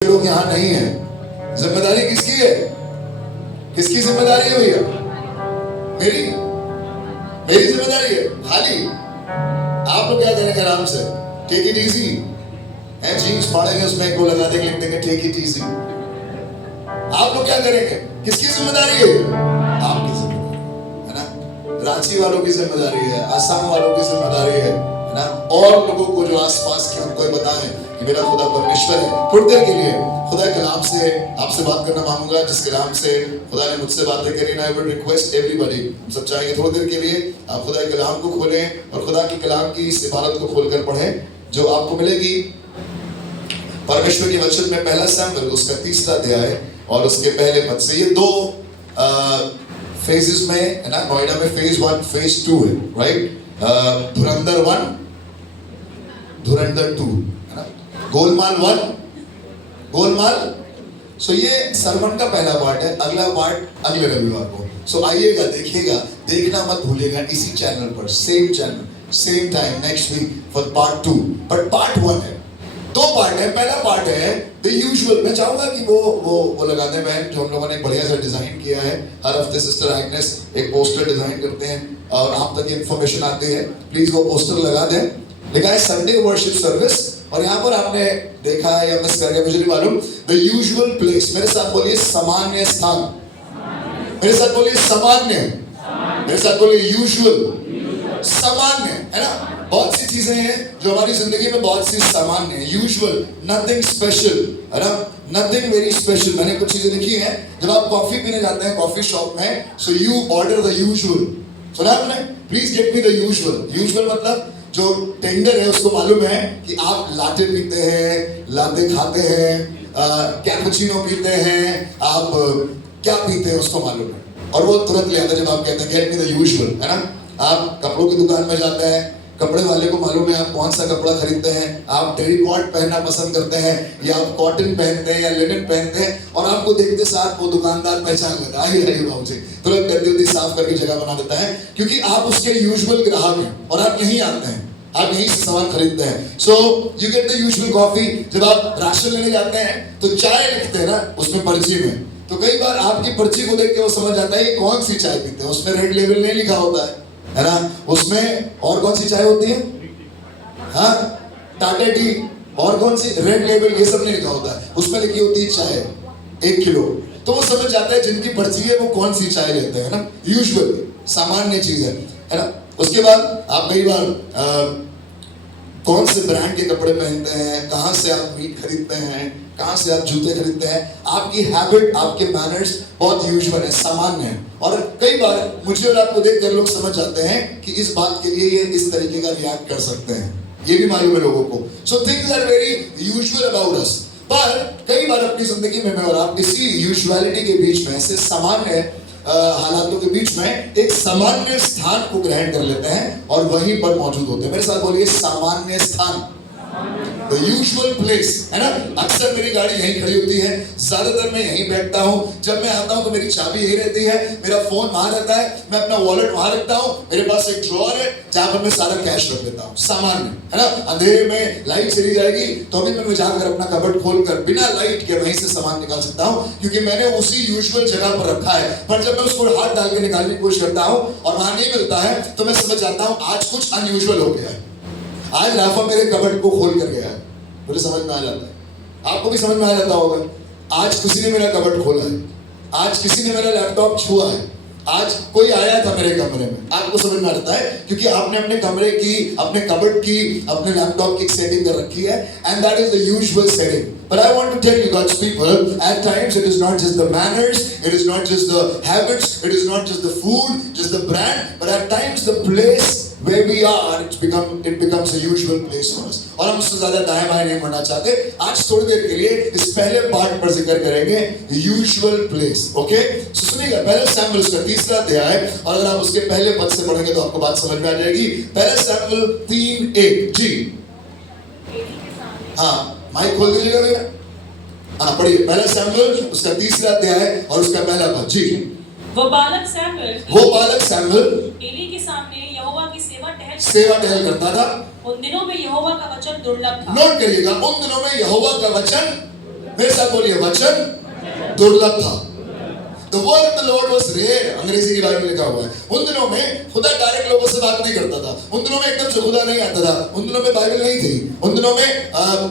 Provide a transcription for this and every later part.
लोग यहाँ नहीं है, जिम्मेदारी किसकी है? किसकी जिम्मेदारी है भैया? मेरी मेरी जिम्मेदारी है। खाली आप लोग क्या करेंगे? आराम से टेक इट इजी है। जीन्स फाड़ेंगे, उसमें को लगा देंगे, लिख देंगे टेक इट इजी। आप लोग क्या करेंगे? किसकी जिम्मेदारी है? आपकी जिम्मेदारी है ना। रांची वालों की जिम्मेदारी है, असम वालों की जिम्मेदारी है ना, और लोगों को जो आसपास के हमको बताएं कि मेरा खुदा परमेश्वर है। थोड़ी देर के लिए खुदा कलाम से आपसे बात करना मांगूंगा, जिस कलाम से खुदा ने मुझसे बातें करी। ना आई वुड रिक्वेस्ट एवरीबॉडी, सब चाहेंगे थोड़ी देर के लिए आप खुदा के कलाम को खोलें और खुदा के कलाम की इस इबारत को खोलकर पढ़ें जो आपको मिलेगी परमेश्वर के वचन में। पहला सैमुएल उसका 3रा अध्याय और उसके पहले पद से। ये दो फेजेस में है ना। नोएडा में फेज 1 फेज 2 है, राइट। धुरंधर 1 धुरंधर 2 है ना। गोलमाल 1 गोलमाल। सो ये सरमन का पहला पार्ट है, अगला पार्ट अगले रविवार को। सो आइएगा, देखिएगा, देखना मत भूलिएगा इसी चैनल पर, same channel same time next week for part 2। But part 1 है, 2 पार्ट है। पहला पार्ट है द यूजुअल। मैं चाहूंगा कि वो लगा दें बहन, जो हम लोगों ने बढ़िया सा डिजाइन किया है। हर हफ्ते सिस्टर एग्नेस एक पोस्टर डिजाइन करते हैं और आप तक इंफॉर्मेशन आती है। प्लीज वो पोस्टर लगा दें। लिखा है संडे वर्शिप सर्विस, और यहाँ पर आपने देखा है या मिस कर गया मुझे नहीं मालूम, द यूजुअल प्लेस। मेरे साथ बोलिए सामान्य स्थान। मेरे साथ बोलिए सामान्य। मेरे साथ बोलिए यूजुअल। सामान्य है ना। बहुत सी चीजें हैं जो हमारी जिंदगी में बहुत सी सामान्य है, यूजुअल, नथिंग स्पेशल है ना, नथिंग वेरी स्पेशल। मैंने कुछ चीजें लिखी हैं। जब आप कॉफी पीने जाते हैं कॉफी शॉप में, so you order the usual. सुना आपने? Please get me the usual. Usual मतलब जो टेंडर है उसको मालूम है कि आप लाटे पीते हैं, लाते खाते हैं, कैपुचिनो पीते हैं, आप क्या पीते हैं उसको मालूम है, और वो तुरंत ले आता है जब आप कहते हैं गेट मी द यूजुअल, है ना। आप कपड़ों की दुकान में जाते हैं, कपड़े वाले को मालूम है आप कौन सा कपड़ा खरीदते हैं। आप टेरिकॉट पहनना पसंद करते हैं या आप कॉटन पहनते हैं या लिनन पहनते हैं, और आपको देखते साथ वो दुकानदार पहचान लेता है, अरे बाबू जी, तुरंत गद्दी साफ करके जगह बना देता है, क्योंकि आप उसके यूजुअल ग्राहक हैं और आप यहीं आते हैं, आप यहीं से सामान खरीदते हैं। So you get the usual coffee. जब आप राशन लेने जाते हैं तो चाय लिखते हैं ना उसमें पर्ची में, तो कई बार आपकी पर्ची को देख के वो समझ आता है ये कौन सी चाय पीते हैं। उसमें रेड लेबल नहीं लिखा होता है ना। उसमें और कौन सी चाय होती है? हाँ, टाटा टी। और कौन सी? रेड लेबल, ये सब नहीं लिखा होता है। उसमें लिखी होती है चाय 1 किलो। तो वो समझ जाता है जिनकी पर्ची है वो कौन सी चाय लेते हैं ना। यूजुअल, सामान्य चीज है ना। उसके बाद आप कई बार कौन से ब्रांड के कपड़े पहनते हैं, कहाँ से आप मीट खरीदते हैं, कहाँ से आप जूते खरीदते हैं, आपकी हैबिट, आपके मैनर्स बहुत यूजुअल है, सामान्य है। और कई बार मुझे और आपको देखकर लोग समझ जाते हैं कि इस बात के लिए ये इस तरीके का रिएक्ट कर सकते हैं, ये भी मालूम है लोगों को। So things are very usual about us. पर कई बार अपनी जिंदगी में मैं और आप इसी यूजुअलिटी के बीच में, ऐसे सामान्य हालातों के बीच में एक सामान्य स्थान को ग्रहण कर लेते हैं और वहीं पर मौजूद होते हैं। मेरे साथ बोलिए सामान्य स्थान, The usual place, है ना। अक्सर मेरी गाड़ी यहीं खड़ी होती है, ज्यादातर मैं यहीं बैठता हूँ। जब मैं आता हूँ तो मेरी चाबी यही रहती है, मेरा फोन वहां रहता है, मैं अपना वॉलेट वहां रखता हूँ, मेरे पास एक ड्रॉअर है जहां पर मैं सारा कैश रख देता हूँ। सामान्य है ना। अंधेरे में लाइट चली जाएगी तो अभी मैं जाकर अपना कबर्ड खोलकर बिना लाइट के वहीं से सामान निकाल सकता हूँ, क्योंकि मैंने उसी यूजुअल जगह पर रखा है। पर जब मैं उसको हाथ डाल के निकालने की कोशिश करता हूँ और वहां नहीं मिलता है तो मैं समझ जाता हूँ आज कुछ अनयूजुअल हो गया है। आज राफा मेरे कबर्ड को खोल कर गया है, मुझे समझ में आ जाता है, आपको भी समझ में आ जाता होगा। आज किसी ने मेरा कबर्ड खोला है, आज किसी ने मेरा लैपटॉप छुआ है, आज कोई आया था मेरे कमरे में, आपको समझ में आता है, क्योंकि आपने अपने कमरे की, अपने कबर्ड की, अपने लैपटॉप की सेटिंग कर रखी है, and that is the usual setting. But I want to tell you God's people, at times it is not just the manners, it is not just the habits, it is not just the food, just the brand, but at times the place where we are, it becomes a usual place for us. और हम उससे ज्यादा दाएं बाएं नहीं बढ़ना चाहते। आज थोड़ी देर के लिए इस पहले पार्ट पर जिक्र करेंगे, यूजुअल प्लेस। ओके, सुनिएगा। पहले सैमुएल उसका 3रा अध्याय, और अगर आप उसके पहले पद से पढ़ेंगे तो आपको बात समझ में आ जाएगी। पहले सैमुएल 3:1 जी। हाँ, माइक खोल दीजिएगा भैया। हाँ, पढ़िए। पहला सैमुएल उसका 3रा अध्याय और उसका पहला पद जी। वो बालक सैमुएल एली के सामने यहोवा की सेवा टहल करता था। उन दिनों में यहोवा का वचन दुर्लभ था। नोट करिएगा, उन दिनों में यहोवा का वचन मेरे साथ बोलिए, वचन दुर्लभ था। The word of the Lord was rare। अंग्रेजी की बाइबल में लिखा हुआ है। उन दिनों में खुदा डायरेक्ट लोगों से बात नहीं करता था। उन दिनों में एकदम से खुदा नहीं आता था। उन दिनों में बाइबल नहीं थी। उन दिनों में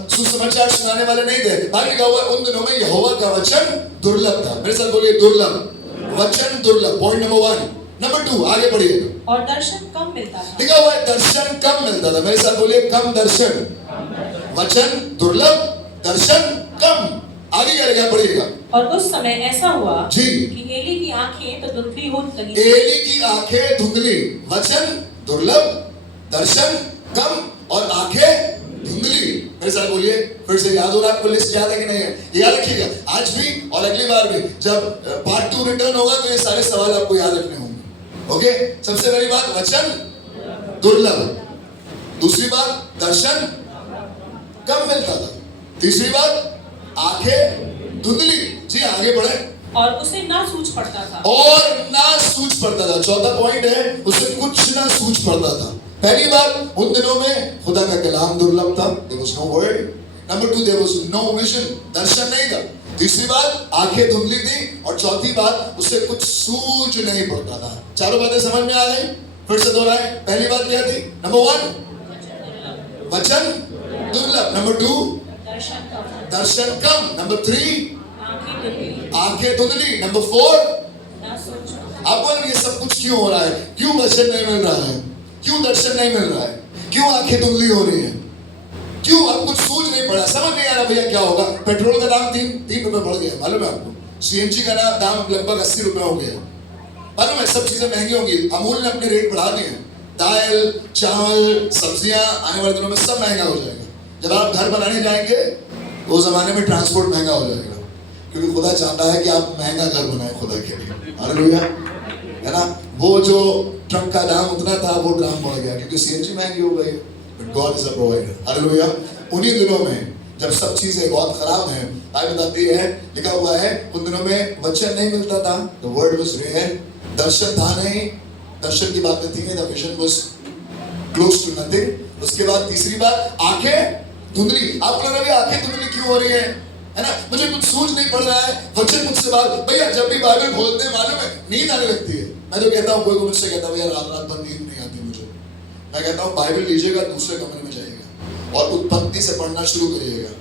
सुसमाचार सुनाने वाले नहीं थे। बाइबल लिखा हुआ है, उन दिनों में यहोवा का वचन दुर्लभ था। मेरे साथ बोलिए, दुर्लभ, वचन दुर्लभ। Point number 1। नंबर 2, आगे बढ़िएगा। और दर्शन कम मिलता था। लिखा हुआ है, दर्शन कम मिलता था। मेरे साथ बोलिए, कम दर्शन। वचन दुर्लभ, दर्शन कम। आगे क्या लिखा, पढ़िएगा। और उस समय ऐसा हुआ जी कि एली की आंखें तो धुंधली हो लगी। एली की आंखें धुंधली। वचन दुर्लभ, दर्शन कम और आंखें धुंधली। मेरे साथ बोलिए, फिर से याद हो रहा है आपको? लिस्ट याद है कि नहीं है? याद रखिएगा आज भी और अगली बार भी। जब पार्ट 2 रिटर्न होगा तो ये सारे सवाल आपको याद रखने होंगे। ओके, सबसे पहली बात, वचन दुर्लभ। दूसरी बात, दर्शन कम मिलता था। तीसरी बात, आंखें धुंधली। जी आगे बढ़े। और उसे ना सूझ पड़ता था। और ना सूझ पड़ता था। चौथा पॉइंट है, उसे कुछ ना सूझ पड़ता था। पहली बात, उन दिनों में खुदा का कलाम दुर्लभ था। There was no word. Number 2, there was no vision। दर्शन नहीं था। तीसरी बात, आंखें धुंधली थी। और चौथी बात, उसे कुछ सूझ नहीं पड़ता था। चारों बातें समझ में आ गई? फिर से दोहराएं। पहली बात क्या थी? नंबर 1, वचन दुर्लभ। नंबर 2, दर्शन कम। नंबर 3, आंखें धुंधली। नंबर 4, अब बोल, ये सब कुछ क्यों हो रहा है? क्यों वचन नहीं मिल रहा है? क्यों दर्शन नहीं मिल रहा है? क्यों आंखें धुंधली हो रही है? क्यों अब कुछ सूझ नहीं पड़ा? समझ नहीं आ रहा भैया क्या होगा? पेट्रोल का दाम 3 रुपए बढ़ गया, मालूम है आपको? सीएनजी का दाम लगभग 80 रुपए हो गया, मालूम है? सब चीजें महंगी होंगी। अमूल ने अपने रेट बढ़ा दिए। दाल, चावल, सब्जियां आने वाले दिनों में सब महंगा हो जाएगा। जब आप घर बनाने जाएंगे वो जमाने में ट्रांसपोर्ट महंगा हो जाएगा, क्योंकि खुदा चाहता है कि आप महंगा घर बनाए खुदा के लिए। हालेलुया, है ना? वो जो ट्रक का दाम उतना था, वो दाम बढ़ गया क्योंकि सीएनजी महंगी हो गई। But God is a provider. Hallelujah. उन्हीं दिनों में जब सब चीजें बहुत खराब हैं, बाइबल बताती है, लिखा हुआ है, उन दिनों में वचन नहीं मिलता था। The word was rare. दर्शन था नहीं, दर्शन की बात थी नहीं। The vision was close to nothing. उसके बाद तीसरी बात, आंखें धुंधली। आप लोगों ने आंखें धुंधली क्यों हो रही है ना? मुझे कुछ सूझ नहीं पड़ रहा है। वचन मुझसे बात, भैया जब भी बाइबल खोलते हैं मालूम है नींद आने लगती है। मैं तो कहता हूँ, कोई मुझसे कहता है भैया रात भर नींद नहीं आती मुझे। मैं कहता हूँ बाइबल लीजिएगा, दूसरे कमरे में जाइएगा और उत्पत्ति से पढ़ना शुरू करिएगा।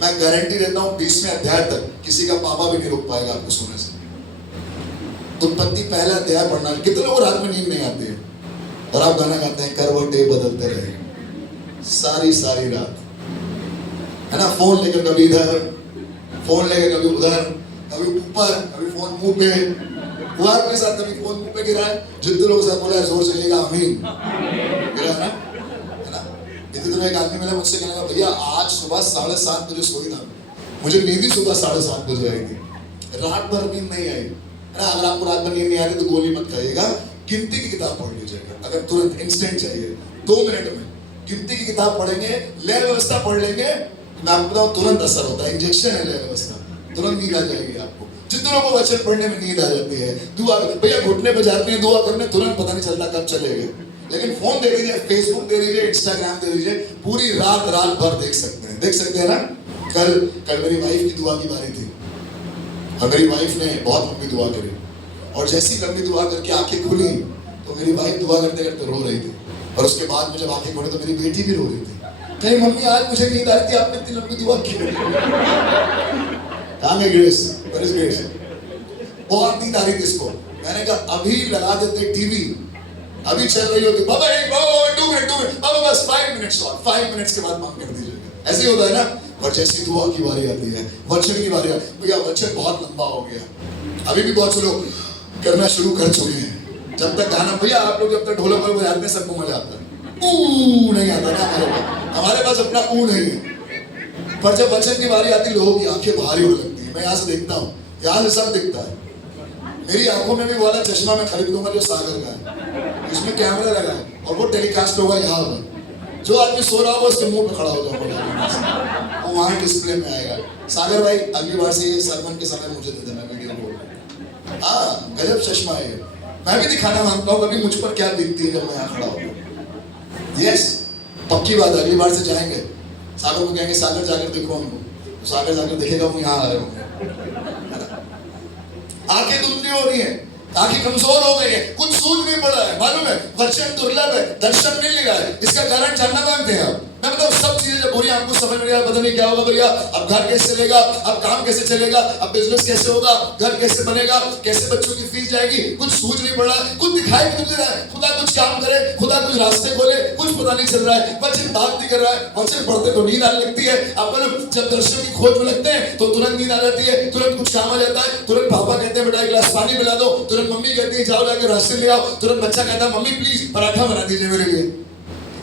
मैं गारंटी देता हूँ 20वें अध्याय तक किसी का पापा भी नहीं रोक पाएगा आपको सोने से। उत्पत्ति पहला अध्याय पढ़ना। कितने लोग रात में नींद नहीं आती है और आप गाना गाते हैं, करवटें बदलते रहे सारी रात, है ना? फोन लेकर कभी इधर, फोन लेकर कभी उधर, कभी ऊपर, कभी फोन मुंह पे। हुआ आपके साथ कभी फोन मुंह पे गिरा है? जितने लोग साथ बोला है जोर से लेगा आमीन। गिरा ना, है ना? इतने दिनों एक आदमी मिला, मुझसे कहने लगा, भैया आज सुबह 7:30 बजे सोई था, मुझे नींद ही सुबह 7:30 बजे आई थी, रात भर नींद नहीं आई। है ना? अगर आपको रात भर नींद नहीं आ रही तो गोली मत खाइएगा, गिनती की किताब पढ़ लीजिएगा। अगर तुरंत इंस्टेंट चाहिए 2 मिनट में गिनती की किताब पढ़ेंगे, लय व्यवस्था पढ़ लेंगे, मैं आपको बताऊं तुरंत असर होता है। इंजेक्शन है लय व्यवस्था, तुरंत नींद आ जाएगी आपको। जितने लोगों को वचन पढ़ने में नींद आ जाती है, दुआ भैया घुटने पे जाते हैं दुआ करने, तुरंत पता नहीं चलता कब चलेगा। लेकिन फोन दे दीजिए, फेसबुक दे दीजिए, इंस्टाग्राम दे दीजिए, पूरी रात भर देख सकते हैं ना? कल मेरी वाइफ की दुआ की बारी थी और मेरी वाइफ ने बहुत लंबी दुआ करी, और जैसी लंबी दुआ करके आंखें खुली तो मेरी वाइफ दुआ करते करते रो रही थी। और उसके बाद में जब आंखें खोली तो मेरी बेटी भी रो रही थी। कहीं मम्मी आज मुझे नींद आ रही थी, आपने इतनी लंबी दुआ की। कहाँ गई ग्रेस? Where is grace? बहुत नींद आ रही थी इसको। मैंने कहा अभी लगा देते टीवी, अभी चल रही होती, बाबा 2 मिनट बाबा बस 5 मिनट्स और 5 मिनट्स के बाद बंद कर दीजिएगा। ऐसे ही होता है ना? और जैसी दुआ की बारी आती है, वचन की बारी आती है, भैया वचन बहुत लंबा हो गया। अभी भी बहुत से लोग करना शुरू कर चुके हैं। जब तक गाना, भैया आप लोग जब तक ढोलक पर बजाते हैं सबको मजा आता है, ऊ नहीं आता ना हमारे पास अपना ऊ नहीं है। पर जब वचन की बारी आती, लोगों की आंखें भारी होने लगती है। मैं यहाँ से देखता हूँ, यहाँ से सब दिखता है। मेरी आंखों में भी वाला चश्मा मैं खरीद लूंगा जो सागर का है, इसमें कैमरा लगा है और वो टेलीकास्ट होगा यहाँ पर। जो आदमी सो रहा होगा उसके मुंह पे खड़ा हो जाऊंगा, वो वहाँ डिस्प्ले में आएगा। सागर भाई अगली बार से ये सरमन के समय मुझे दे देना वीडियो को। हाँ गजब चश्मा है, मैं भी दिखाना मांगता हूँ कभी मुझ पर क्या दिखती है जब मैं यहाँ खड़ा होता हूँ। यस, पक्की बात, अगली बार से जाएंगे सागर को कहेंगे सागर जाकर देखो हमको, तो आगे जाकर देखेगा वो यहाँ आ रहे होंगे। आंखें धुंधली हो रही है, आंखें कमजोर हो गई है, कुछ सूझ नहीं पड़ रहा है, मालूम है वचन दुर्लभ है, दर्शन मिल नहीं रहा है। इसका कारण जानना मांगते हैं आप। मैं बताऊं सब चीजें जब बुरी आपको समझ में पता नहीं क्या होगा भैया, अब घर कैसे चलेगा, अब काम कैसे चलेगा, अब बिजनेस कैसे होगा, घर कैसे बनेगा, कैसे बच्चों की फीस जाएगी, कुछ सूझ नहीं पड़ रहा है, कुछ दिखाई नहीं दे रहा है। खुदा कुछ काम करे, खुदा कुछ रास्ते खोले, कुछ पता नहीं चल रहा है, वचन बात नहीं कर रहा है। वचन पढ़ते तो नींद आने लगती है, अब जब दर्शन की खोज में लगते हैं तो तुरंत नींद आ जाती है, तुरंत कुछ काम आ जाता है, तुरंत पापा कहते हैं बेटा एक गिलास पानी पिला दो, तुरंत मम्मी कहती है जाओ जाकर रास्ते ले आओ, तुरंत बच्चा कहता है मम्मी प्लीज पराठा बना दीजिए मेरे लिए।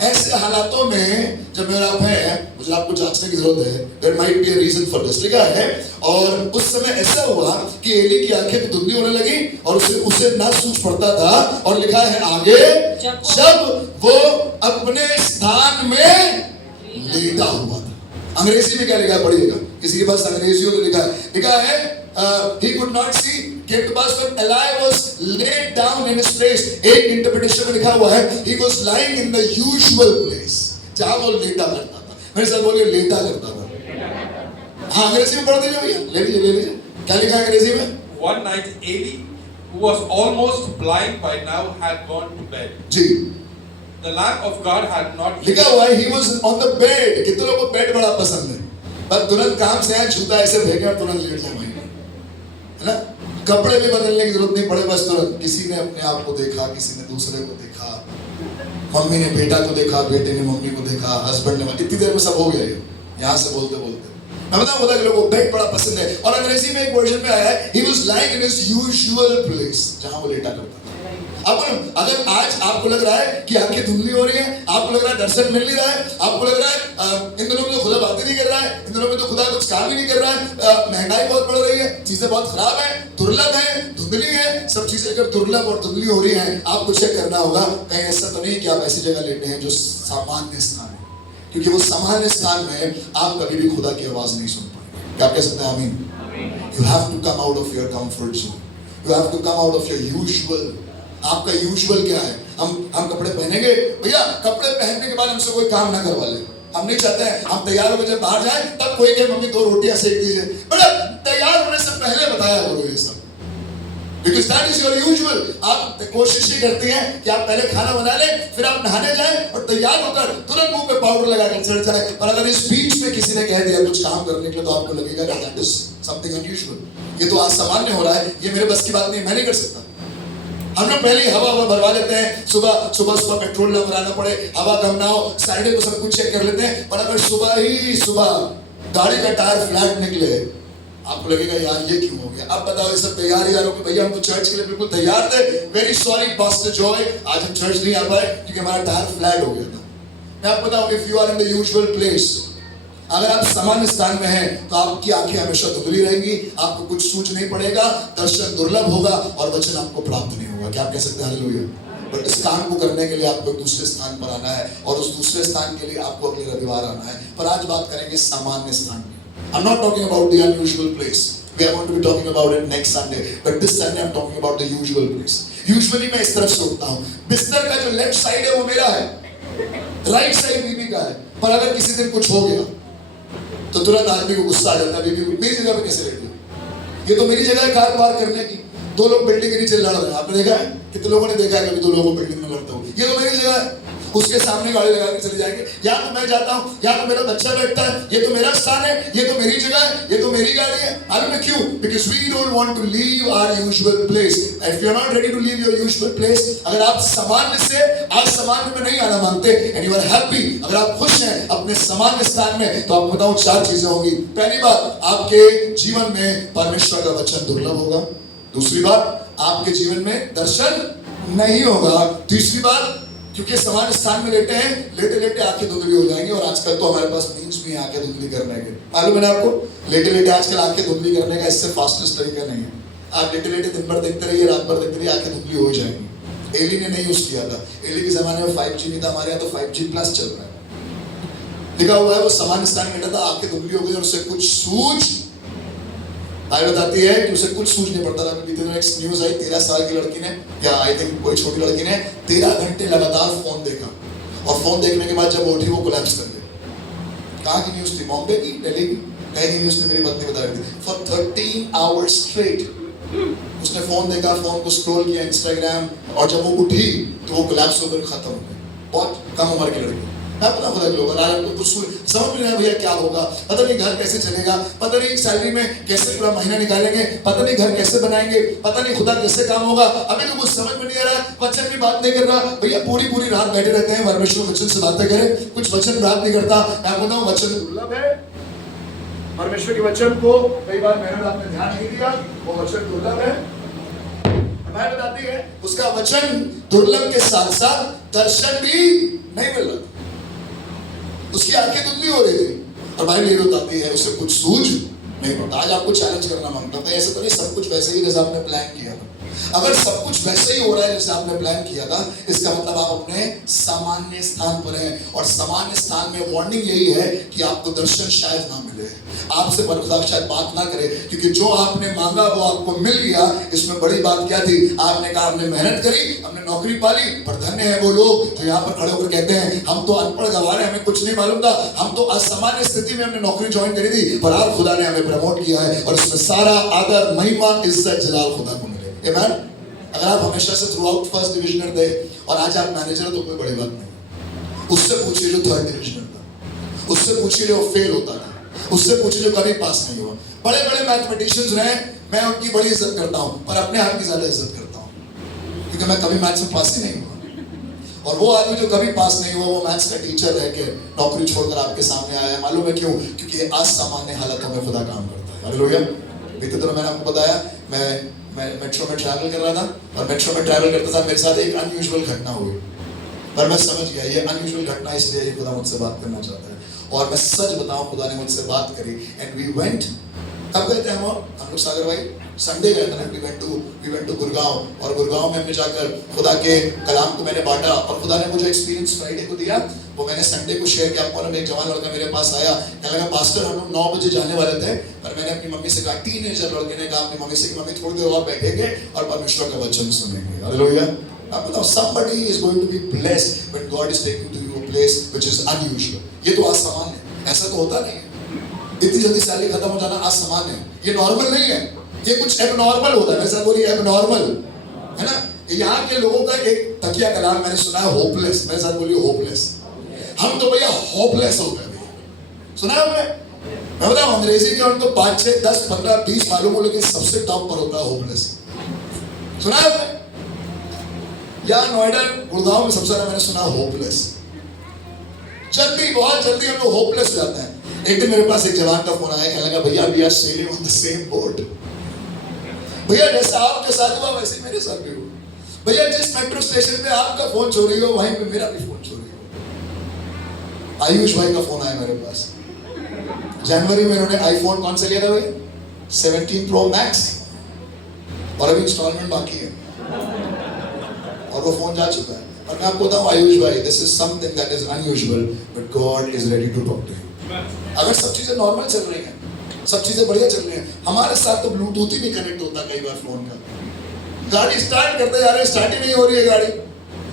ऐसे हालातों में जब मेरा आप है, मुझे आपको जांचने की जरूरत है, there might be a reason for this, लिखा है। और उस समय ऐसा हुआ कि एली की आंखें धुंधली होने लगी और उसे ना सूझ पड़ता था, और लिखा है आगे जब वो अपने स्थान में लेटा हुआ था। अंग्रेजी में क्या लिखा है पढ़िएगा, किसी के पास अंग्रेजी हो तो लिखा है he could not see, came to pass when Eli was laid down in his place। एक इंटरप्रिटेशन में लिखा हुआ है he was lying in the usual place, जहां वो लेटा करता था। मेरे साथ बोलिए लेटा करता था। हाँ अंग्रेजी में पढ़ दीजिए भैया, ले लीजिए क्या लिखा है अंग्रेजी में। One night Eli, who was almost blind by now, had gone to bed। Ji The lamp of God had not लिखा हुआ है he was on the bed। कितने लोगों को बेड बड़ा पसंद है, पर तुरंत काम से आए जूता ऐसे फेंके और तुरंत लेट जाए, है ना। कपड़े भी बदलने की जरूरत नहीं पड़े, बस तुरंत किसी ने अपने आप को देखा, किसी ने दूसरे को देखा, मम्मी ने बेटा को देखा, बेटे ने मम्मी को देखा, हस्बैंड ने, इतनी देर में सब हो गया यहाँ से बोलते बोलते। मैं बताऊं खुदा के लोगों को बेड बड़ा पसंद है, और अंग्रेजी में एक वर्जन में आया है he was lying in his usual place, जहां वो लेटा करता था। अब अगर आज आपको लग रहा है कि आंखें धुंधली हो रही हैं, आपको लग रहा है दर्शन मिल नहीं रहा है, आपको लग रहा है इन दिनों में तो खुदा बातें नहीं कर रहा है, इन दिनों में तो खुदा कुछ काम ही नहीं कर रहा है, महंगाई बहुत बढ़ रही है, चीजें बहुत खराब है, दुर्लभ है, धुंधली है, सब चीजें अगर दुर्लभ और धुंधली हो रही हैं, आपको चेक करना होगा कहीं ऐसा तो नहीं कि आप ऐसी जगह लेटे हैं जो सामान्य स्थान है, क्योंकि वो सामान्य स्थान में आप कभी भी खुदा की आवाज नहीं सुन पाएंगे। क्या कह सकते हैं आमीन। You have to come out of your comfort zone, you have to come out of your usual। आपका यूजुअल क्या है, हम कपड़े पहनेंगे भैया, कपड़े पहनने के बाद हमसे कोई काम ना करवा ले, हम नहीं चाहते हैं हम तैयार होकर जब बाहर जाए तब कोई कहे मम्मी 2 रोटियां सेक दीजिए, बड़ा तैयार होने से पहले बताया करो ये सब, because that is your usual। आप कोशिश ही करती हैं कि आप पहले खाना बना लें, फिर आप नहाने जाएं और तैयार होकर तुरंत मुंह पे पाउडर लगाकर चढ़ जाए, और अगर इस बीच में किसी ने कह दिया कुछ काम करने के लिए तो आपको लगेगा कि that is something unusual, ये तो असामान्य हो रहा है, ये मेरे बस की बात नहीं, मैं नहीं कर सकता। हम लोग पहले ही हवा भरवा लेते हैं, सुबह पेट्रोल ना भराना पड़े, हवा कम ना हो, साइड को सब कुछ चेक कर लेते हैं, पर अगर सुबह गाड़ी का टायर फ्लैट निकले, आपको लगेगा यार ये क्यों हो गया। अब बताओ ये सब तैयार यार हो कि भैया हम तो चर्च के लिए बिल्कुल तैयार थे, वेरी सॉरी पास्टर जॉय, आज हम चर्च नहीं आ पाए क्योंकि हमारा टायर फ्लैट हो गया था। मैं आपको बताऊं, if you are in the usual place, अगर आप सामान्य स्थान में हैं तो आपकी आंखें हमेशा धुंधली रहेंगी, आपको कुछ सूझ नहीं पड़ेगा, दर्शन दुर्लभ होगा और वचन आपको प्राप्त नहीं होगा। क्या आप कह सकते हैं हालेलुया। बट इस काम को करने के लिए आपको दूसरे स्थान पर आना है, और उस दूसरे स्थान के लिए आपको अगले रविवार आना है। पर आज बात करेंगे सामान्य स्थान की। I'm not talking about the unusual place. We are going to be talking about it next Sunday. But this Sunday I'm talking about the usual place. Usually मैं इस तरफ से उठता हूँ, बिस्तर का जो लेफ्ट साइड है वो मेरा है, राइट साइड बीबी का है। पर अगर किसी दिन कुछ हो गया तो तुरंत आदमी को गुस्सा आ जाता है, बीबी मेरी जगह पे कैसे लेटी, ये तो मेरी जगह है कार पार करने की। 2 लोग बिल्डिंग के नीचे लड़ रहे हैं, आपने देखा है, कितने लोगों ने देखा है कभी 2 लोगों को बिल्डिंग में लड़ते हुए, ये तो मेरी जगह है, उसके सामने गाड़ी लगा के चले जाएंगे, या तो मैं जाता हूँ या तो मेरा बच्चा बैठता है, ये तो मेरा स्थान है, ये तो मेरी जगह है, ये तो मेरी गाड़ी है। मालूम है क्यों? Because we don't want to leave our usual place. If you are not ready to leave your usual place, अगर आप सामान्य से असामान्य में नहीं आना मांगते, and you are happy, अगर आप खुश हैं अपने सामान्य स्थान में, तो आपको बताऊं 4 चीजें होंगी। पहली बात, आपके जीवन में परमेश्वर का वचन दुर्लभ होगा। दूसरी बात, आपके जीवन में दर्शन नहीं होगा। तीसरी बात, क्योंकि समान स्थान में लेटे हैं, लेटे लेटे आंखें धुंधली हो जाएंगी, और आजकल तो हमारे पास मीन्स भी है आंखें धुंधली करने के। मालूम है ना आपको, लेटे लेटे आजकल आंखें धुंधली करने का इससे फास्टेस्ट तरीका नहीं है। आप लेटे लेटे दिन भर देखते रहिए, रात भर देखते रहिए, आंखें धुंधली हो जाएंगी। एली ने नहीं यूज किया था, एली के जमाने में 5G नहीं था, हमारे यहाँ तो 5G प्लस चल रहा है। लिखा हुआ है वो समान स्थान में लेटा था, आंखें धुंधली हो गई और उससे कुछ सूझ, भाई बताती है कि उसे कुछ सूझ नहीं पड़ता था। बीते दिन एक न्यूज आई, 13 साल की लड़की ने, या आई थिंक कोई छोटी लड़की ने 13 घंटे लगातार फोन देखा, और फोन देखने के बाद जब उठी वो कोलैप्स कर गई। कहाँ की न्यूज थी? बॉम्बे की, दिल्ली की? कहेंगे न्यूज़ में मेरी पत्नी बता रही थी, फॉर 13 आवर्स स्ट्रेट उसने फोन देखा, फोन को स्क्रॉल किया इंस्टाग्राम, और जब वो उठी तो वो कोलैप्स होकर खत्म हो गई। बहुत कम उम्र की लड़की, मैं पता खुदा के लोग कुछ समझ नहीं रहा भैया क्या होगा, पता नहीं घर कैसे चलेगा, पता नहीं सैलरी में कैसे पूरा महीना निकालेंगे, पता नहीं घर कैसे बनाएंगे, पता नहीं खुदा कैसे काम होगा, अभी तो कुछ समझ में नहीं आ रहा। वचन की बात नहीं कर रहा भैया, पूरी रात बैठे रहते हैं परमेश्वर वचन से बातें करें, कुछ वचन बात नहीं करता। मैं बताऊं वचन दुर्लभ है, परमेश्वर के वचन को कई बार मैंने आपने ध्यान नहीं दिया, वो वचन दुर्लभ है। मैं बताती है उसका वचन दुर्लभ के साथ साथ दर्शन भी नहीं मिल रहा, उसकी आंखें धुंधली हो रही थी, और भाई ये बताती है उसे कुछ सूझ नहीं पड़ता। आज आपको चैलेंज करना मांगता हूं, ऐसे तो नहीं सब कुछ वैसे ही जैसे आपने प्लान किया था। अगर सब कुछ वैसे ही हो रहा है जैसे आपने प्लान किया था, इसका मतलब आप अपने सामान्य स्थान पर हैं, और सामान्य स्थान में वार्निंग यही है कि आपको दर्शन शायद ना मिले, आपसे परखुदा शायद बात ना करे, क्योंकि जो आपने मांगा वो आपको मिल गया। इसमें बड़ी बात क्या थी, आपने कहा हमने मेहनत करी, हमने नौकरी पाली, पर धन्य है वो लोग जो यहाँ पर खड़े होकर कहते हैं हम तो अनपढ़ गंवार हैं, हमें कुछ नहीं मालूम था, हम तो असामान्य स्थिति में हमने नौकरी ज्वाइन करी थी, पर आज खुदा ने हमें प्रमोट किया है, और इसमें सारा आदर महिमा इज्जत जलाल खुदा को मिले। आमीन। अगर आप हमेशा से थ्रू आउट फर्स्ट डिविजनर थे और आज आप मैनेजर हो तो कोई बड़ी बात नहीं। उससे पूछिए जो थर्ड डिविजनर था, उससे पूछिए जो फेल होता था, उससे पूछिए जो कभी पास नहीं हुआ। बड़े बड़े मैथमेटिशियंस रहे, मैं उनकी बड़ी इज्जत करता हूँ, पर अपने आप की ज्यादा इज्जत करता हूँ, क्योंकि मैं कभी मैथ्स में पास ही नहीं हुआ। और वो आदमी जो कभी पास नहीं हुआ, वो मैथ्स का टीचर रह के नौकरी छोड़कर आपके सामने आया। मालूम है क्यों? क्योंकि असामान्य हालातों में खुदा काम करता है। हालेलुया। बीते दिनों मैंने आपको बताया, मैं मेट्रो में ट्रैवल कर रहा था, और मेट्रो में ट्रैवल करते था मेरे साथ एक अनयूजुअल घटना हुई, पर मैं समझ गया ये अनयूजुअल घटना इसलिए ये खुदा मुझसे बात करना चाहता है। और मैं सच बताऊं, खुदा ने मुझसे बात करी, एंड वी वेंट, कब गए थे हम लोग सागर भाई? संडे गए थे ना। वी वेंट टू गुड़गांव, और गुड़गांव में हमने जाकर खुदा के कलाम को मैंने बांटा, और खुदा ने मुझे एक्सपीरियंस फ्राइडे को दिया, वो मैंने संडे को शेयर किया आपको। एक जवान लड़का मेरे पास आया, कहने लगा पास्टर हम लोग 9 बजे जाने वाले थे, पर मैंने अपनी मम्मी से कहा, टीनेजर लड़के ने कहा अपनी मम्मी से कि मम्मी थोड़ी देर और बैठेंगे और परमेश्वर का वचन सुनेंगे। हालेलुया। आप बताओ, somebody is going to be blessed when God is taking to you a place which is unusual। ये तो असामान्य है, ऐसा तो होता नहीं है। इतनी जल्दी सैलरी खत्म हो जाना असामान्य है, ये नॉर्मल नहीं है, ये कुछ एबनॉर्मल होता है। मेरे साथ बोलिए एबनॉर्मल, है ना। यहाँ के लोगों का एक तकिया कलाम मैंने सुना है, होपलेस। मेरे साथ बोलिए होपलेस। हम तो भैया होपलेस हो गए भैया, सुना है आपने? मैं बताऊं, अंग्रेजी में उनको 5, 6, 10, 15, 20 मालूम हो, लेकिन सबसे टॉप पर होता है होपलेस। सुना है आपने? या नोएडा गुड़गांव में सबसे ज्यादा मैंने सुना होपलेस। जल्दी, बहुत जल्दी हम लोग होपलेस हो जाते हैं। एक दिन मेरे पास एक जवान का फोन आया, कहने लगा भैया we are sailing on the same boat. भैया जैसा आपके साथ हुआ वैसे मेरे साथ भी हुआ। भैया जिस मेट्रो स्टेशन पे आपका फोन चोरी हो, वहीं पे मेरा भी फोन चोरी हो। आयुष भाई का फोन आया मेरे पास। जनवरी में उन्होंने आईफोन कौन सा लिया था भाई? 17 प्रो मैक्स, और अभी इंस्टॉलमेंट बाकी है, और वो फोन जा चुका है। और मैं आपको बताऊं आयुष भाई, this is something that is unusual, but God is ready to talk to you. अगर सब चीजें नॉर्मल चल रही हैं, सब चीजें बढ़िया चल रही हैं, हमारे साथ तो ब्लूटूथ ही नहीं कनेक्ट होता कई बार फोन का। गाड़ी स्टार्ट करते जा रहे हैं, स्टार्ट ही नहीं हो रही है गाड़ी,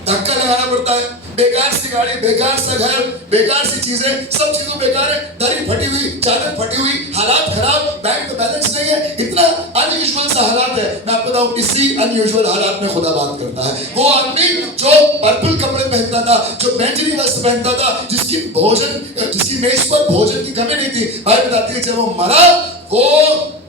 धक्का लगाना पड़ता है। बेकार सी गाड़ी, बेकार सा घर, बेकार सी चीजें, सब चीजों बेकार है। दरी फटी हुई, चादर फटी हुई, हालात खराब, बैंक में बैलेंस नहीं है, इतना अनयूजुअल सा हालात है। मैं आपको बताऊं, इसी अनयूजुअल हालात में खुदा बात करता है। वो आदमी जो पर्पल कपड़े पहनता था, जो बैंजनी वस्त्र पहनता था, जिसकी मेज पर भोजन की कमी नहीं थी, बाइबल बताती है जब वो मरा वो